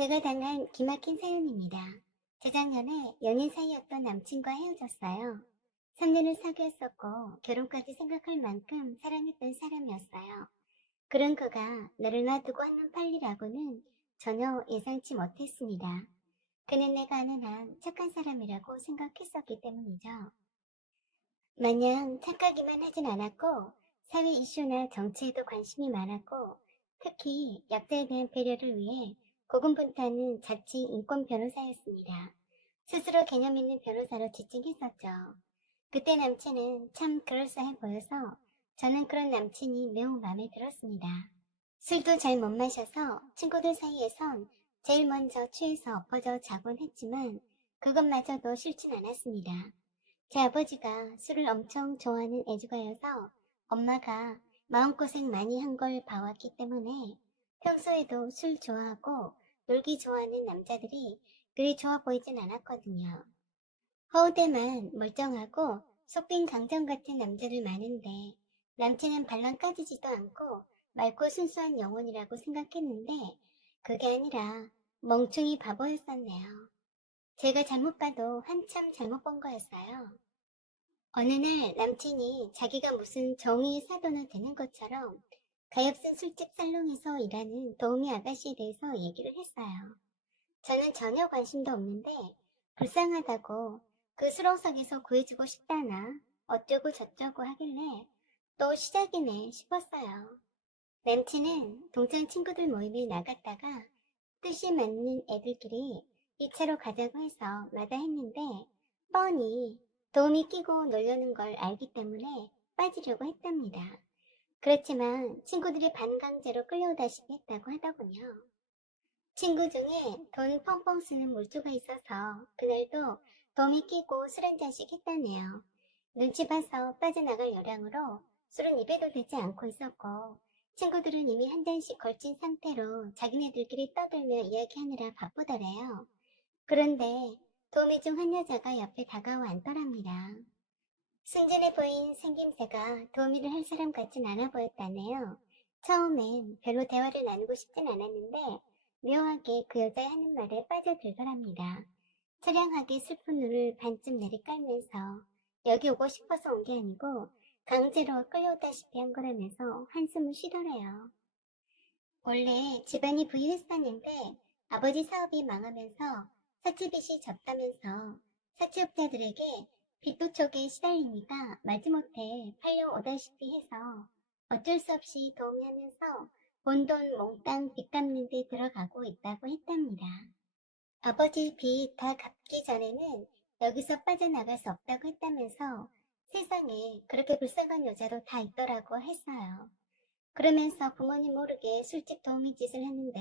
제가 당한 기막힌 사연입니다. 재작년에 연인 사이였던 남친과 헤어졌어요. 3년을 사귀었었고 결혼까지 생각할 만큼 사랑했던 사람이었어요. 그런 그가 나를 놔두고 한눈 팔리라고는 전혀 예상치 못했습니다. 그는 내가 아는 한 착한 사람이라고 생각했었기 때문이죠. 마냥 착하기만 하진 않았고 사회 이슈나 정치에도 관심이 많았고 특히 약자에 대한 배려를 위해 고군분투하는 자치 인권 변호사였습니다. 스스로 개념 있는 변호사로 지칭했었죠. 그때 남친은 참 그럴싸해 보여서 저는 그런 남친이 매우 마음에 들었습니다. 술도 잘 못 마셔서 친구들 사이에선 제일 먼저 취해서 엎어져 자곤 했지만 그것마저도 싫진 않았습니다. 제 아버지가 술을 엄청 좋아하는 애주가여서 엄마가 마음고생 많이 한 걸 봐왔기 때문에 평소에도 술 좋아하고 놀기 좋아하는 남자들이 그리 좋아 보이진 않았거든요. 허우대만 멀쩡하고 속빈 강정 같은 남자들 많은데 남친은 발랑 까지지도 않고 맑고 순수한 영혼이라고 생각했는데 그게 아니라 멍충이 바보였었네요. 제가 잘못 봐도 한참 잘못 본 거였어요. 어느 날 남친이 자기가 무슨 정의의 사도나 되는 것처럼 가엾은 술집 살롱에서 일하는 도우미 아가씨에 대해서 얘기를 했어요. 저는 전혀 관심도 없는데 불쌍하다고 그 수렁석에서 구해주고 싶다나 어쩌고 저쩌고 하길래 또 시작이네 싶었어요. 남친은 동창 친구들 모임에 나갔다가 뜻이 맞는 애들끼리 2차로 가자고 해서 마다했는데 뻔히 도움이 끼고 놀려는 걸 알기 때문에 빠지려고 했답니다. 그렇지만 친구들이 반강제로 끌려오다시피 했다고 하더군요. 친구 중에 돈 펑펑 쓰는 물주가 있어서 그날도 도움이 끼고 술 한 잔씩 했다네요. 눈치 봐서 빠져나갈 요량으로 술은 입에도 대지 않고 있었고 친구들은 이미 한 잔씩 걸친 상태로 자기네들끼리 떠들며 이야기하느라 바쁘더래요. 그런데 도미 중 한 여자가 옆에 다가와 앉더랍니다. 순진해 보인 생김새가 도우미를 할 사람 같진 않아 보였다네요. 처음엔 별로 대화를 나누고 싶진 않았는데 묘하게 그 여자의 하는 말에 빠져들더랍니다. 처량하게 슬픈 눈을 반쯤 내리깔면서 여기 오고 싶어서 온 게 아니고 강제로 끌려오다시피 한 거라면서 한숨을 쉬더래요. 원래 집안이 부유했었는데 아버지 사업이 망하면서 사채빚이 졌다면서 사채업자들에게 빚도촉에 시달리니까 마지못해 팔려오다시피 해서 어쩔 수 없이 도움하면서 번 돈 몽땅 빚 갚는 데 들어가고 있다고 했답니다. 아버지 빚 다 갚기 전에는 여기서 빠져나갈 수 없다고 했다면서 세상에 그렇게 불쌍한 여자도 다 있더라고 했어요. 그러면서 부모님 모르게 술집 도우미 짓을 했는데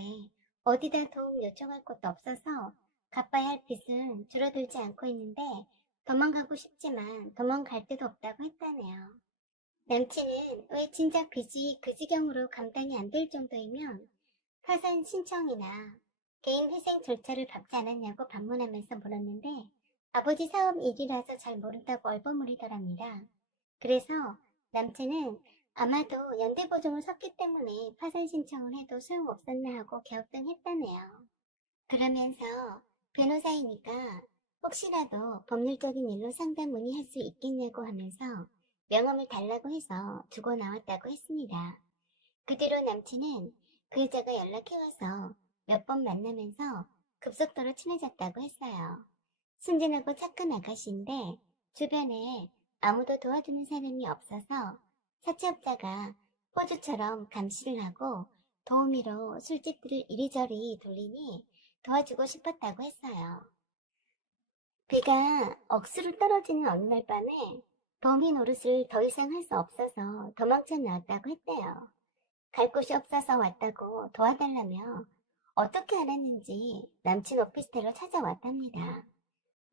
어디다 도움 요청할 곳도 없어서 갚아야 할 빚은 줄어들지 않고 있는데 도망가고 싶지만 도망갈 데도 없다고 했다네요. 남친은 왜 진작 빚이 그 지경으로 감당이 안 될 정도이면 파산 신청이나 개인 회생 절차를 밟지 않았냐고 반문하면서 물었는데 아버지 사업 일이라서 잘 모른다고 얼버무리더랍니다. 그래서 남친은 아마도 연대보증을 섰기 때문에 파산 신청을 해도 소용없었나 하고 갸우뚱했다네요. 그러면서 변호사이니까 혹시라도 법률적인 일로 상담 문의할 수 있겠냐고 하면서 명함을 달라고 해서 주고 나왔다고 했습니다. 그 뒤로 남친은 그 여자가 연락해와서 몇 번 만나면서 급속도로 친해졌다고 했어요. 순진하고 착한 아가씨인데 주변에 아무도 도와주는 사람이 없어서 사채업자가 호주처럼 감시를 하고 도우미로 술집들을 이리저리 돌리니 도와주고 싶었다고 했어요. 비가 억수로 떨어지는 어느 날 밤에 도우미 노릇을 더 이상 할 수 없어서 도망쳐 나왔다고 했대요. 갈 곳이 없어서 왔다고 도와달라며 어떻게 알았는지 남친 오피스텔로 찾아왔답니다.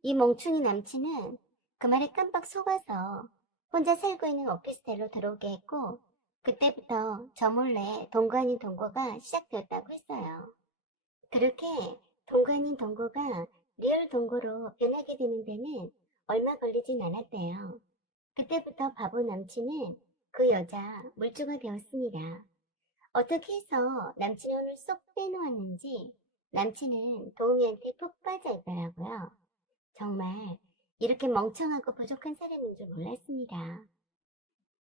이 멍충이 남친은 그 말에 깜빡 속아서 혼자 살고 있는 오피스텔로 들어오게 했고 그때부터 저 몰래 동거 아닌 동거가 시작되었다고 했어요. 그렇게 동거 아닌 동거가 리얼 동거로 변하게 되는 데는 얼마 걸리진 않았대요. 그때부터 바보 남친은 그 여자 물주가 되었습니다. 어떻게 해서 남친이 오늘 쏙 빼놓았는지 남친은 도우미한테 푹 빠져 있더라고요. 정말 이렇게 멍청하고 부족한 사람인 줄 몰랐습니다.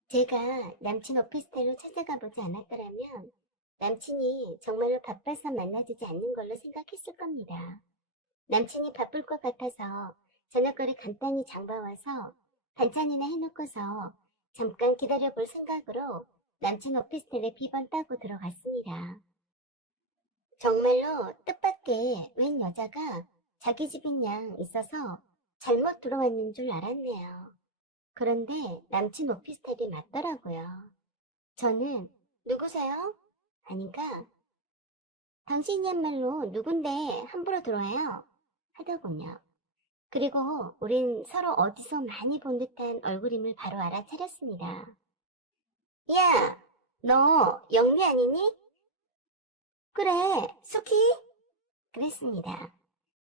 제가 남친 오피스텔로 찾아가 보지 않았더라면 남친이 정말로 바빠서 만나주지 않는 걸로 생각했을 겁니다. 남친이 바쁠 것 같아서 저녁거리 간단히 장봐와서 반찬이나 해놓고서 잠깐 기다려볼 생각으로 남친 오피스텔에 비번 따고 들어갔습니다. 정말로 뜻밖의 웬 여자가 자기 집인 양 있어서 잘못 들어왔는 줄 알았네요. 그런데 남친 오피스텔이 맞더라고요. 저는 누구세요? 하니까 당신이야말로 누군데 함부로 들어와요? 하더군요. 그리고 우린 서로 어디서 많이 본 듯한 얼굴임을 바로 알아차렸습니다. 야, 너 영미 아니니? 그래, 수키? 그랬습니다.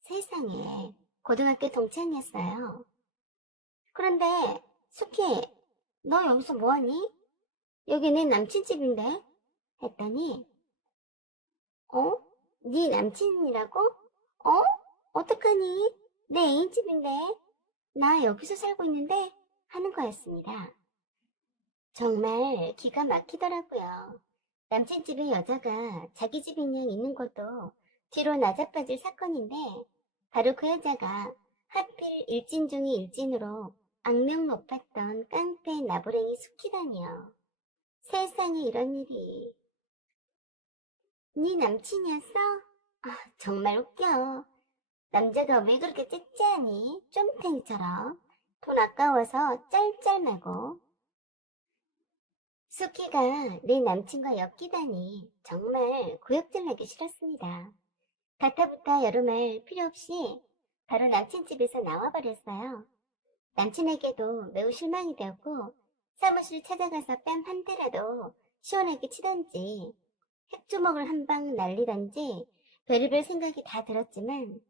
세상에, 고등학교 동창이었어요. 그런데, 수키, 너 여기서 뭐하니? 여기 내 남친 집인데? 했더니, 어? 네 남친이라고? 어? 어떡하니? 내 애인 집인데? 나 여기서 살고 있는데? 하는 거였습니다. 정말 기가 막히더라고요. 남친 집에 여자가 자기 집인 양 있는 것도 뒤로 나자빠질 사건인데 바로 그 여자가 하필 일진 중의 일진으로 악명 높았던 깡패 나부랭이 숙희라니요. 세상에 이런 일이. 네 남친이었어? 아, 정말 웃겨. 남자가 왜 그렇게 째째하니? 쫌탱이처럼. 돈 아까워서 짤짤매고. 수키가 내 남친과 엮이다니 정말 구역질내기 싫었습니다. 가타부타 여름말 필요 없이 바로 남친 집에서 나와버렸어요. 남친에게도 매우 실망이 되었고 사무실 찾아가서 뺨 한 대라도 시원하게 치던지 핵주먹을 한 방 날리던지 별의별 생각이 다 들었지만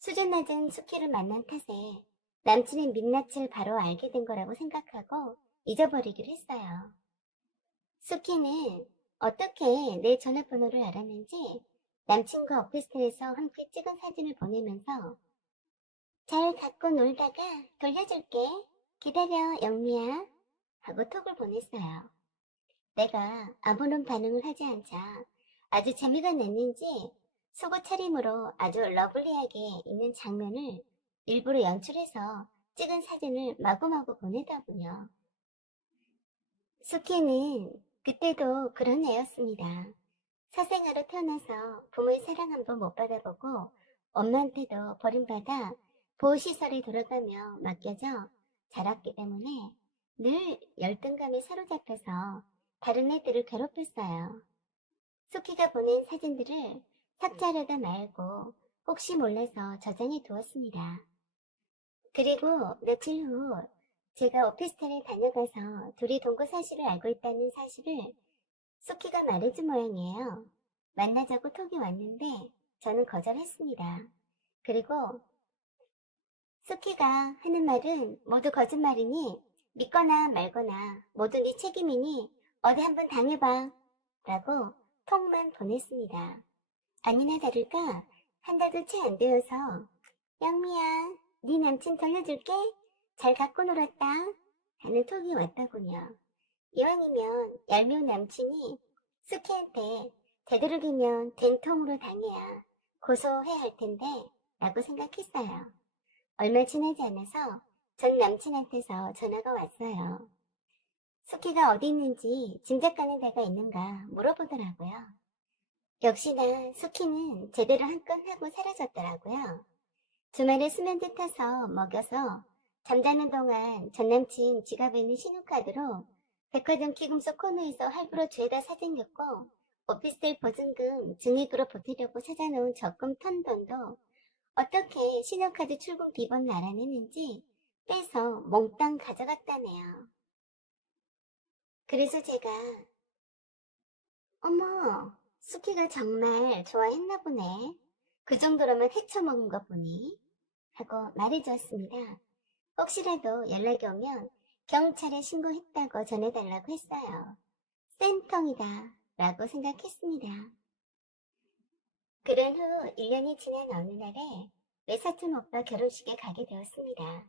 수준 낮은 수키를 만난 탓에 남친의 민낯을 바로 알게 된 거라고 생각하고 잊어버리기로 했어요. 수키는 어떻게 내 전화번호를 알았는지 남친과 오피스텔에서 함께 찍은 사진을 보내면서 잘 갖고 놀다가 돌려줄게. 기다려, 영미야. 하고 톡을 보냈어요. 내가 아무런 반응을 하지 않자 아주 재미가 났는지 속옷 차림으로 아주 러블리하게 있는 장면을 일부러 연출해서 찍은 사진을 마구마구 보내더군요. 수키는 그때도 그런 애였습니다. 사생아로 태어나서 부모의 사랑 한 번 못 받아보고 엄마한테도 버림받아 보호시설에 돌아가며 맡겨져 자랐기 때문에 늘 열등감에 사로잡혀서 다른 애들을 괴롭혔어요. 수키가 보낸 사진들을 삭제하려다 말고 혹시 몰라서 저장해 두었습니다. 그리고 며칠 후 제가 오피스텔에 다녀가서 둘이 동거 사실을 알고 있다는 사실을 수키가 말해준 모양이에요. 만나자고 톡이 왔는데 저는 거절했습니다. 그리고 수키가 하는 말은 모두 거짓말이니 믿거나 말거나 모두 네 책임이니 어디 한번 당해봐 라고 톡만 보냈습니다. 아니나 다를까 한 달도 채 안 되어서 영미야 네 남친 돌려줄게 잘 갖고 놀았다 하는 톡이 왔더군요. 이왕이면 얄미운 남친이 수키한테 되도록이면 된통으로 당해야 고소해야 할 텐데 라고 생각했어요. 얼마 지나지 않아서 전 남친한테서 전화가 왔어요. 수키가 어디 있는지 짐작가는 데가 있는가 물어보더라고요. 역시나 수키는 제대로 한 건 하고 사라졌더라고요. 주말에 수면제 타서 먹여서 잠자는 동안 전남친 지갑에 있는 신용카드로 백화점 기금속 코너에서 할부로 죄다 사재겼고 오피스텔 보증금 증액으로 보태려고 찾아놓은 적금 턴 돈도 어떻게 신용카드 출금 비번을 알아내는지 빼서 몽땅 가져갔다네요. 그래서 제가 어머 수키가 정말 좋아했나 보네. 그 정도로만 헤쳐먹은 거 보니 하고 말해주었습니다. 혹시라도 연락이 오면 경찰에 신고했다고 전해달라고 했어요. 센통이다 라고 생각했습니다. 그런 후 1년이 지난 어느 날에 외사촌 오빠 결혼식에 가게 되었습니다.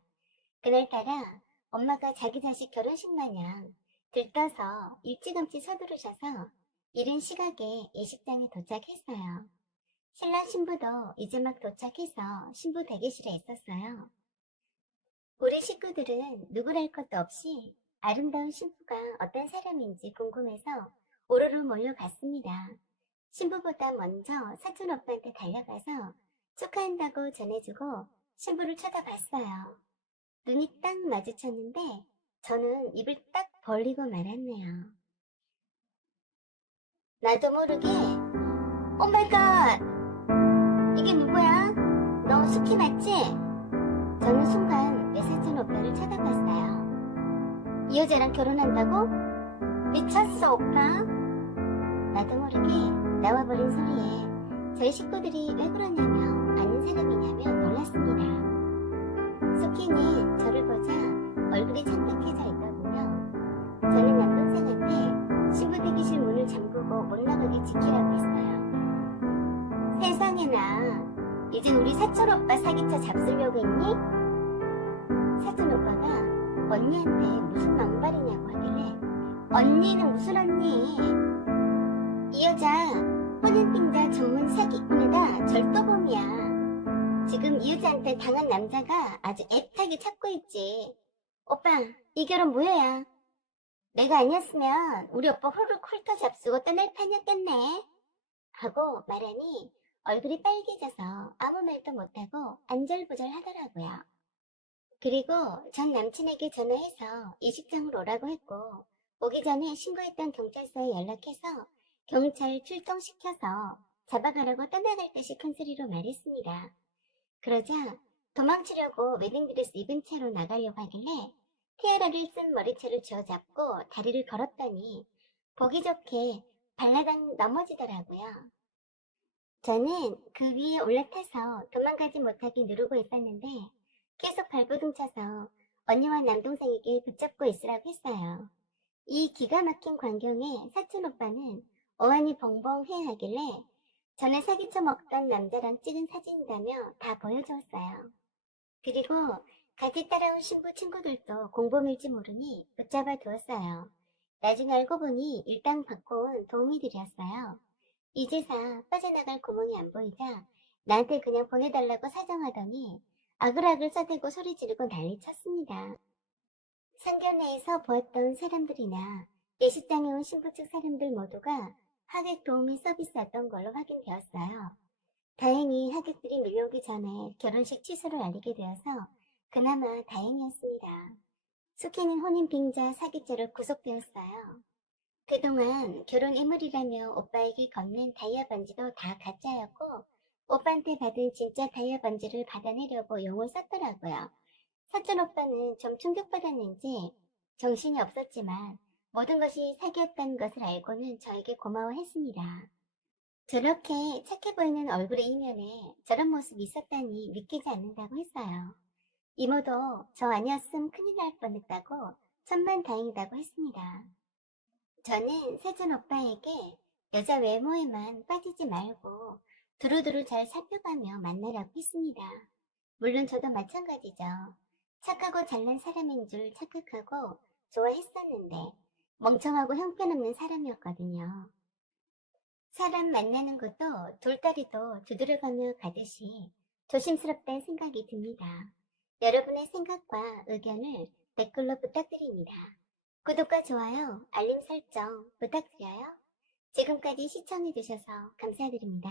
그날따라 엄마가 자기 자식 결혼식 마냥 들떠서 일찌감치 서두르셔서 이른 시각에 예식장에 도착했어요. 신랑 신부도 이제 막 도착해서 신부 대기실에 있었어요. 우리 식구들은 누구랄 것도 없이 아름다운 신부가 어떤 사람인지 궁금해서 오로로 몰려갔습니다. 신부보다 먼저 사촌 오빠한테 달려가서 축하한다고 전해주고 신부를 쳐다봤어요. 눈이 딱 마주쳤는데 저는 입을 딱 벌리고 말았네요. 나도 모르게 오마이갓! 이게 누구야? 너 숙희 맞지? 저는 순간 외사촌 오빠를 쳐다봤어요. 이 여자랑 결혼한다고? 미쳤어 오빠? 나도 모르게 나와버린 소리에 저희 식구들이 왜 그러냐며 아는 사람이냐며 놀랐습니다. 숙희는 저를 보자 얼굴이 창백해져 있더군요. 저는 남동생한테 신부 대기실 문을 잠그고 못 나가게 지키라고 했어요. 세상에나 이제 우리 사촌 오빠 사기쳐 잡수려고 했니? 사촌 오빠가 언니한테 무슨 막말이냐고 하길래 언니는 무슨 언니? 이 여자 혼인빙자 전문 사기꾼이다 절도범이야. 지금 이 여자한테 당한 남자가 아주 애타게 찾고 있지. 오빠 이 결혼 뭐야? 내가 아니었으면 우리 오빠 호를 콜터 잡수고 떠날 판이었겠네. 하고 말하니 얼굴이 빨개져서 아무 말도 못하고 안절부절 하더라고요. 그리고 전 남친에게 전화해서 예식장으로 오라고 했고 오기 전에 신고했던 경찰서에 연락해서 경찰 출동시켜서 잡아가라고 떠나갈 듯이 큰 소리로 말했습니다. 그러자 도망치려고 웨딩드레스 입은 채로 나가려고 하길래 티아라를 쓴 머리채를 쥐어잡고 다리를 걸었더니 보기 좋게 발라당 넘어지더라고요. 저는 그 위에 올라타서 도망가지 못하게 누르고 있었는데 계속 발버둥 쳐서 언니와 남동생에게 붙잡고 있으라고 했어요. 이 기가 막힌 광경에 사촌 오빠는 어안이 벙벙해야 하길래 전에 사기쳐 먹던 남자랑 찍은 사진이라며 다 보여주었어요. 그리고 같이 따라온 신부 친구들도 공범일지 모르니 붙잡아 두었어요. 나중에 알고 보니 일당 받고 온 도우미들이었어요. 이제사 빠져나갈 구멍이 안 보이자 나한테 그냥 보내달라고 사정하더니 아글아글 써대고 소리 지르고 난리 쳤습니다. 상견례에서 보았던 사람들이나 예식장에 온 신부 측 사람들 모두가 하객 도우미 서비스였던 걸로 확인되었어요. 다행히 하객들이 밀려오기 전에 결혼식 취소를 알리게 되어서 그나마 다행이었습니다. 숙희는 혼인 빙자 사기죄로 구속되었어요. 그동안 결혼 인물이라며 오빠에게 건넨 다이아 반지도 다 가짜였고 오빠한테 받은 진짜 다이아 반지를 받아내려고 용을 썼더라고요. 사촌 오빠는 좀 충격받았는지 정신이 없었지만 모든 것이 사기였다는 것을 알고는 저에게 고마워했습니다. 저렇게 착해 보이는 얼굴의 이면에 저런 모습이 있었다니 믿기지 않는다고 했어요. 이모도 저 아니었음 큰일 날 뻔했다고 천만다행이다고 했습니다. 저는 사촌 오빠에게 여자 외모에만 빠지지 말고 두루두루 잘 살펴가며 만나라고 했습니다. 물론 저도 마찬가지죠. 착하고 잘난 사람인 줄 착각하고 좋아했었는데 멍청하고 형편없는 사람이었거든요. 사람 만나는 것도 돌다리도 두드려가며 가듯이 조심스럽다는 생각이 듭니다. 여러분의 생각과 의견을 댓글로 부탁드립니다. 구독과 좋아요, 알림 설정 부탁드려요. 지금까지 시청해주셔서 감사드립니다.